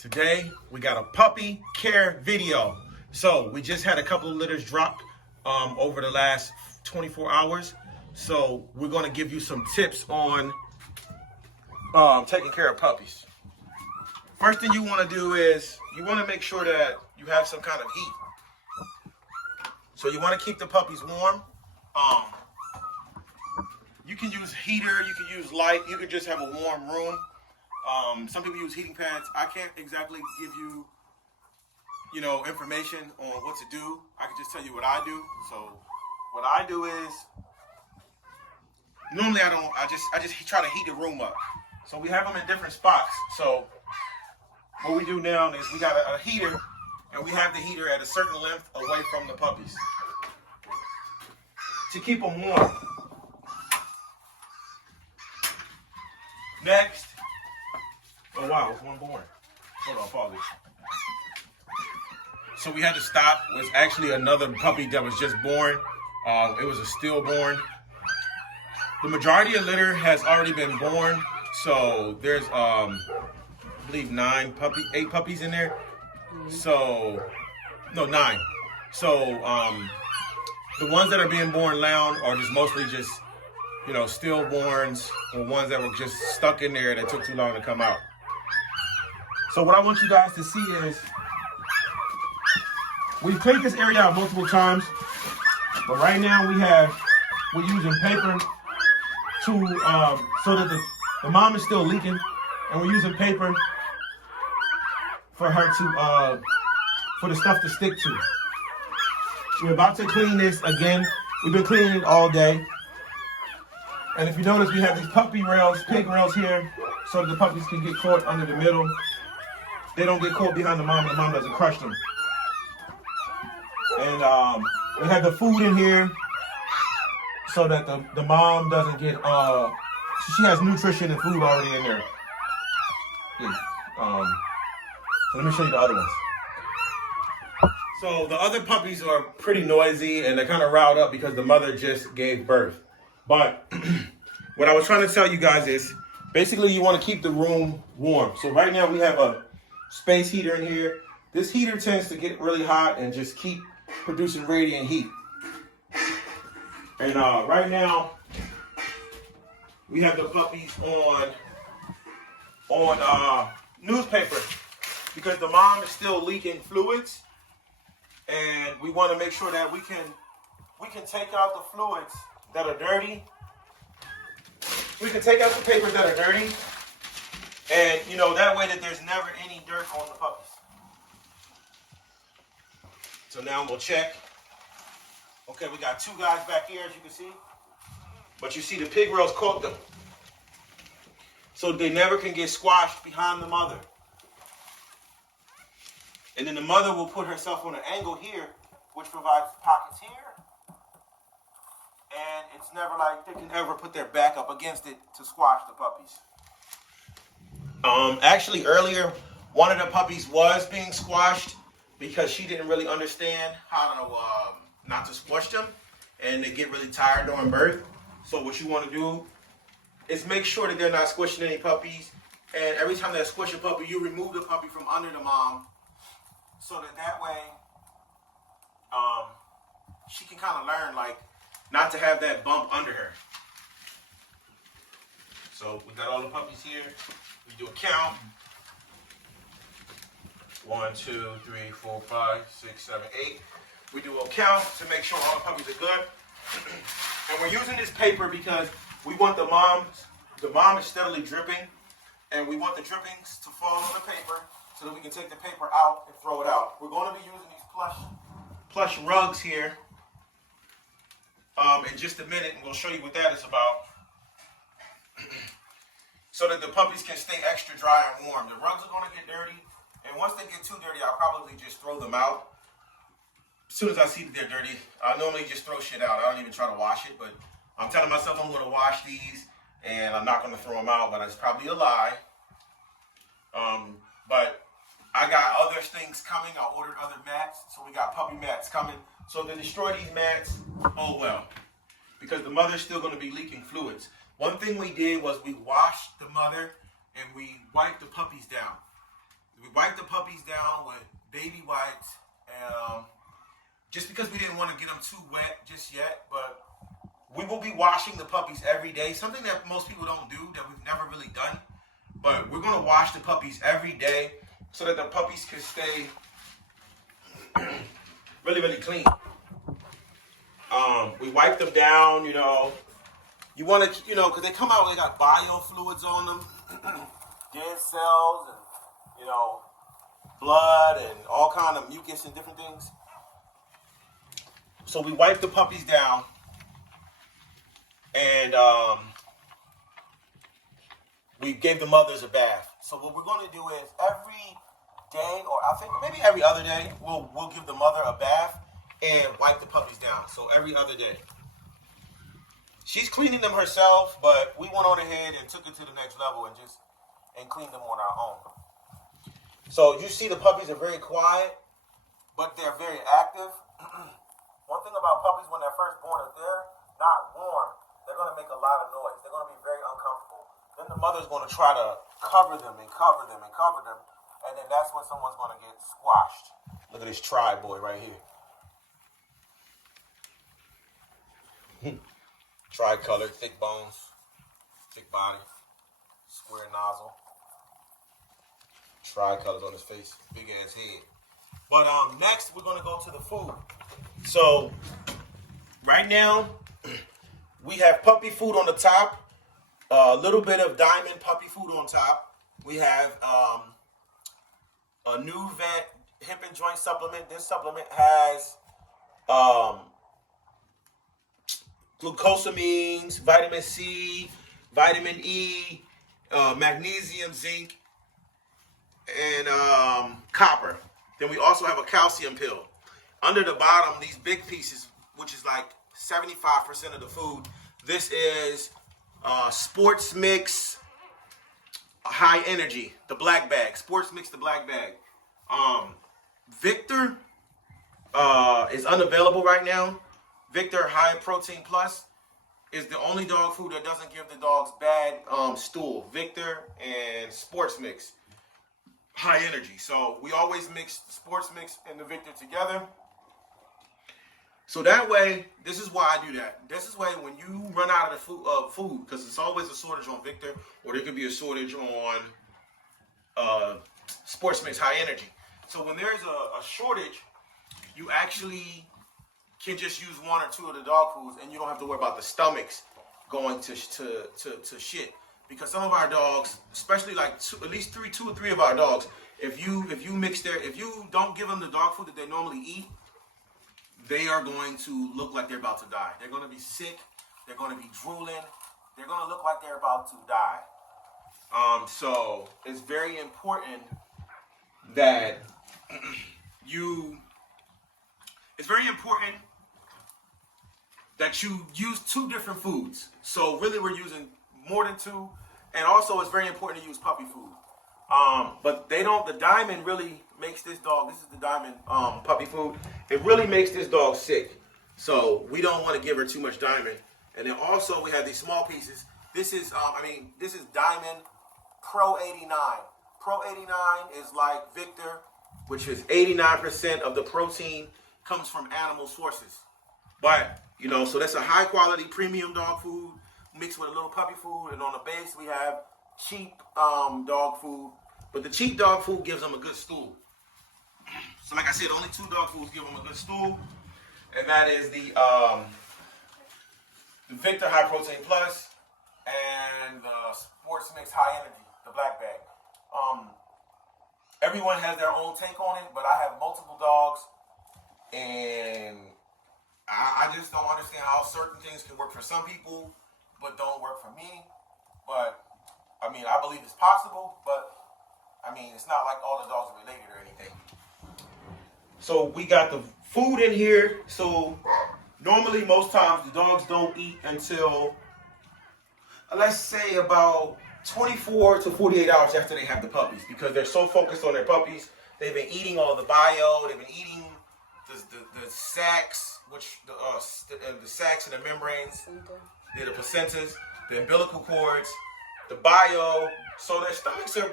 Today we got a puppy care video. So we just had a couple of litters dropped over the last 24 hours. So we're going to give you some tips on taking care of puppies. First thing you want to do is you want to make sure that you have some kind of heat. So you want to keep the puppies warm. You can use heater, you can use light, you can just have a warm room. Some people use heating pads. I can't exactly give you, information on what to do. I can just tell you what I do. So what I do is normally I just try to heat the room up. So we have them in different spots. So what we do now is we got a heater, and we have the heater at a certain length away from the puppies to keep them warm. Next, oh wow, it's one born. Hold on, pause it. So we had to stop. It was actually another puppy that was just born. It was a stillborn. The majority of litter has already been born. So there's, I believe 8 puppies in there. So, no, 9. So the ones that are being born now are just mostly just, stillborns or ones that were just stuck in there that took too long to come out. So what I want you guys to see is, we've cleaned this area out multiple times, but right now we're using paper to, so that the mom is still leaking, and we're using paper for her to, for the stuff to stick to. We're about to clean this again. We've been cleaning it all day. And if you notice, we have these pig rails here, so that the puppies can get caught under the middle. They don't get caught behind the mom, and the mom doesn't crush them. And we have the food in here, so that the mom doesn't get, she has nutrition and food already in there. Yeah. So let me show you the other ones. So the other puppies are pretty noisy, and they're kind of riled up because the mother just gave birth. But what I was trying to tell you guys is, basically you want to keep the room warm. So right now we have a space heater in here. This heater tends to get really hot and just keep producing radiant heat. And right now we have the puppies on newspaper because the mom is still leaking fluids, and we want to make sure that we can take out the fluids that are dirty. We can take out the papers that are dirty, and that way that there's never any dirt on the puppies. So now we'll check. Okay, we got 2 guys back here, as you can see. But you see the pig rails caught them, so they never can get squashed behind the mother. And then the mother will put herself on an angle here, which provides pockets here. And it's never like they can ever put their back up against it to squash the puppies. Actually, earlier, one of the puppies was being squashed because she didn't really understand how to not to squash them, and they get really tired during birth. So what you want to do is make sure that they're not squishing any puppies. And every time they squish a puppy, you remove the puppy from under the mom, so that way she can kind of learn not to have that bump under her. So we got all the puppies here. We do a count. 1, 2, 3, 4, 5, 6, 7, 8. We do a count to make sure all the puppies are good. And we're using this paper because we want the mom is steadily dripping, and we want the drippings to fall on the paper so that we can take the paper out and throw it out. We're going to be using these plush rugs here in just a minute, and we'll show you what that is about, so that the puppies can stay extra dry and warm. The rugs are going to get dirty, and once they get too dirty, I'll probably just throw them out. As soon as I see that they're dirty, I normally just throw shit out. I don't even try to wash it, but I'm telling myself I'm going to wash these, and I'm not going to throw them out, but it's probably a lie. But I got other things coming. I ordered other mats, so we got puppy mats coming. So to destroy these mats, oh well, because the mother's still going to be leaking fluids. One thing we did was we washed the mother and we wiped the puppies down. We wiped the puppies down with baby wipes, and just because we didn't want to get them too wet just yet, but we will be washing the puppies every day. Something that most people don't do, that we've never really done. But we're going to wash the puppies every day so that the puppies can stay really, really clean. We wipe them down, you know. You want to, you know, because they come out, they got biofluids on them, dead cells, and, you know, blood and all kind of mucus and different things. So we wipe the puppies down, and we gave the mothers a bath. So what we're going to do is every day, or I think maybe every other day, we'll give the mother a bath and wipe the puppies down. So every other day. She's cleaning them herself, but we went on ahead and took it to the next level and cleaned them on our own. So you see the puppies are very quiet, but they're very active. One thing about puppies when they're first born, if they're not warm, they're going to make a lot of noise. They're going to be very uncomfortable. Then the mother's going to try to cover them and cover them and cover them, and then that's when someone's going to get squashed. Look at this tri-boy right here. Tri-color, thick bones, thick body, square nozzle. Tri-colors on his face, big ass head. But next we're gonna go to the food. So right now we have puppy food on the top, a little bit of Diamond puppy food on top. We have a new vet hip and joint supplement. This supplement has glucosamines, vitamin C, vitamin E, magnesium, zinc, and copper. Then we also have a calcium pill. Under the bottom, these big pieces, which is like 75% of the food, this is Sports Mix High Energy, the black bag. Sports Mix, the black bag. Victor is unavailable right now. Victor High Protein Plus is the only dog food that doesn't give the dogs bad stool. Victor and Sports Mix High Energy. So we always mix Sports Mix and the Victor together. So that way, this is why I do that. This is why when you run out of the food, because it's always a shortage on Victor, or there could be a shortage on Sports Mix High Energy. So when there's a shortage, you actually can just use one or two of the dog foods, and you don't have to worry about the stomachs going to shit. Because some of our dogs, especially like at least two or three of our dogs, if you don't give them the dog food that they normally eat, they are going to look like they're about to die. They're going to be sick. They're going to be drooling. They're going to look like they're about to die. So it's very important that you use two different foods. So really we're using more than two. And also it's very important to use puppy food. But the Diamond really makes this dog, this is the Diamond puppy food. It really makes this dog sick. So we don't want to give her too much Diamond. And then also we have these small pieces. This is Diamond Pro 89. Pro 89 is like Victor, which is 89% of the protein comes from animal sources. But, so that's a high quality premium dog food mixed with a little puppy food. And on the base, we have cheap dog food. But the cheap dog food gives them a good stool. So like I said, only two dog foods give them a good stool. And that is the Victor High Protein Plus and the Sports Mix High Energy, the black bag. Everyone has their own take on it, but I have multiple dogs, and I just don't understand how certain things can work for some people, but don't work for me. But, I believe it's possible, but, it's not like all the dogs are related or anything. So we got the food in here. So normally, most times, the dogs don't eat until, let's say, about 24 to 48 hours after they have the puppies, because they're so focused on their puppies. They've been eating all the bio. They've been eating the sacs, the sacs and the membranes, the placentas, the umbilical cords, the bio. So their stomachs are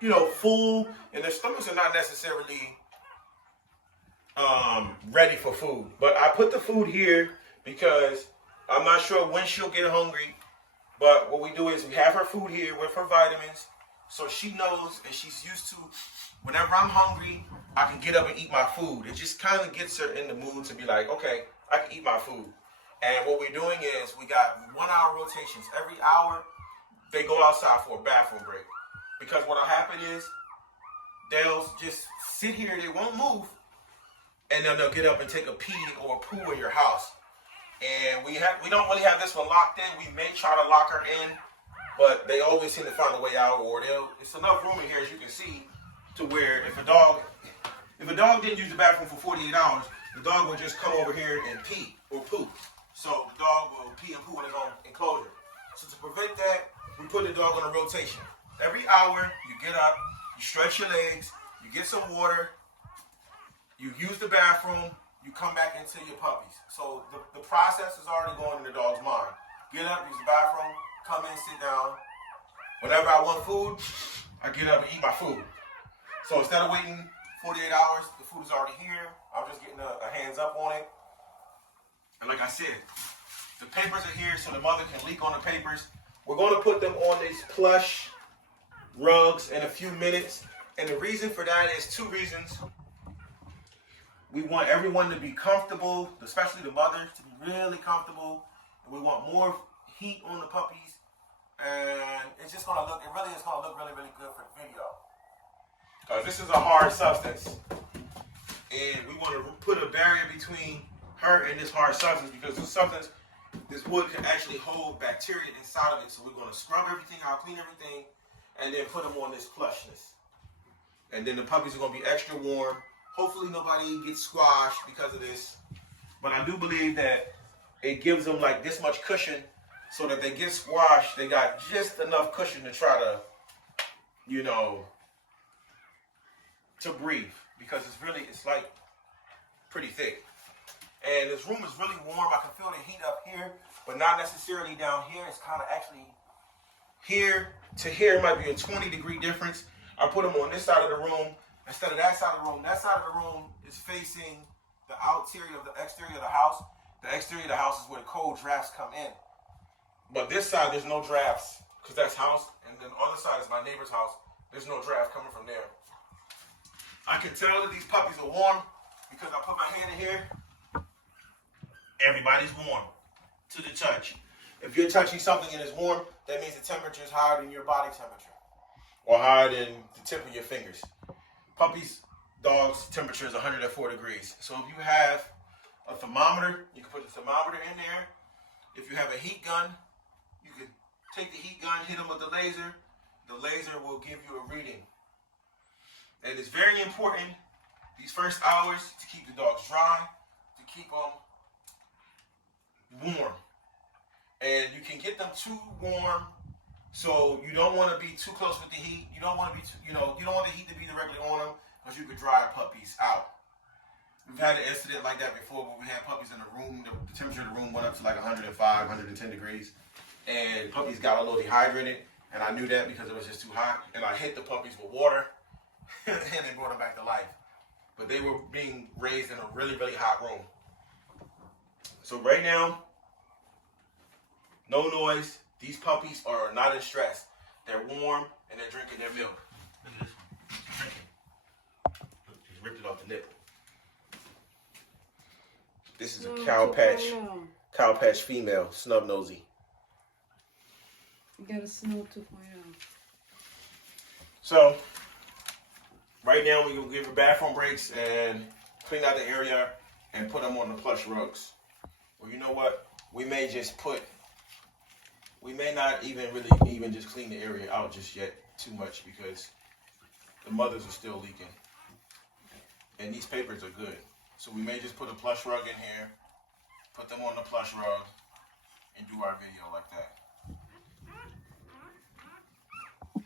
full, and their stomachs are not necessarily ready for food. But I put the food here because I'm not sure when she'll get hungry. But what we do is we have her food here with her vitamins, so she knows and she's used to. Whenever I'm hungry, I can get up and eat my food. It just kind of gets her in the mood to be like, okay, I can eat my food. And what we're doing is we got 1 hour rotations. Every hour, they go outside for a bathroom break. Because what'll happen is they'll just sit here, they won't move, and then they'll get up and take a pee or a poo in your house. And we don't really have this one locked in. We may try to lock her in, but they always seem to find a way out, or it's enough room in here, as you can see, to where if a dog didn't use the bathroom for 48 hours, the dog will just come over here and pee or poo. So the dog will pee and poo in his own enclosure. So to prevent that, we put the dog on a rotation. Every hour, you get up, you stretch your legs, you get some water, you use the bathroom, you come back into your puppies. So the process is already going in the dog's mind. Get up, use the bathroom, come in, sit down. Whenever I want food, I get up and eat my food. So instead of waiting 48 hours, the food is already here. I'm just getting a hands up on it. And like I said, the papers are here so the mother can leak on the papers. We're going to put them on these plush rugs in a few minutes. And the reason for that is 2 reasons. We want everyone to be comfortable, especially the mothers to be really comfortable. And we want more heat on the puppies. And it's just going to look, it really is going to look really, really good for the video. Because this is a hard substance. And we want to put a barrier between her and this hard substance, because this wood can actually hold bacteria inside of it. So we're going to scrub everything out, clean everything, and then put them on this plushness. And then the puppies are going to be extra warm. Hopefully nobody gets squashed because of this. But I do believe that it gives them like this much cushion, so that they get squashed, they got just enough cushion to try to, to breathe. Because it's like pretty thick. And this room is really warm. I can feel the heat up here, but not necessarily down here. It's kind of actually here to here might be a 20-degree difference. I put them on this side of the room instead of that side of the room. That side of the room is facing the exterior of the house. The exterior of the house is where the cold drafts come in. But this side, there's no drafts because that's house. And then the other side is my neighbor's house. There's no draft coming from there. I can tell that these puppies are warm because I put my hand in here. Everybody's warm to the touch. If you're touching something and it's warm, that means the temperature is higher than your body temperature or higher than the tip of your fingers. Puppies, dogs, temperature is 104 degrees. So if you have a thermometer, you can put the thermometer in there. If you have a heat gun, you can take the heat gun, hit them with the laser. The laser will give you a reading. And it's very important these first hours to keep the dogs dry, to keep them warm. And you can get them too warm, so you don't want to be too close with the heat. You don't want to be too, you don't want the heat to be directly on them, because you could dry puppies out. We've had an incident like that before, where we had puppies in the room. The temperature of the room went up to like 105, 110 degrees, and puppies got a little dehydrated. And I knew that because it was just too hot. And I hit the puppies with water, and they brought them back to life. But they were being raised in a really, really hot room. So right now, no noise. These puppies are not in stress. They're warm and they're drinking their milk. Look at this one. He's drinking. Look, he's ripped it off the nipple. This is a cow patch female, snub nosy. You got a Snow 2.0. So right now we're gonna give her bathroom breaks and clean out the area and put them on the plush rugs. Well, you know what? We may not even just clean the area out just yet too much, because the mothers are still leaking. And these papers are good. So we may just put a plush rug in here, put them on the plush rug, and do our video like that.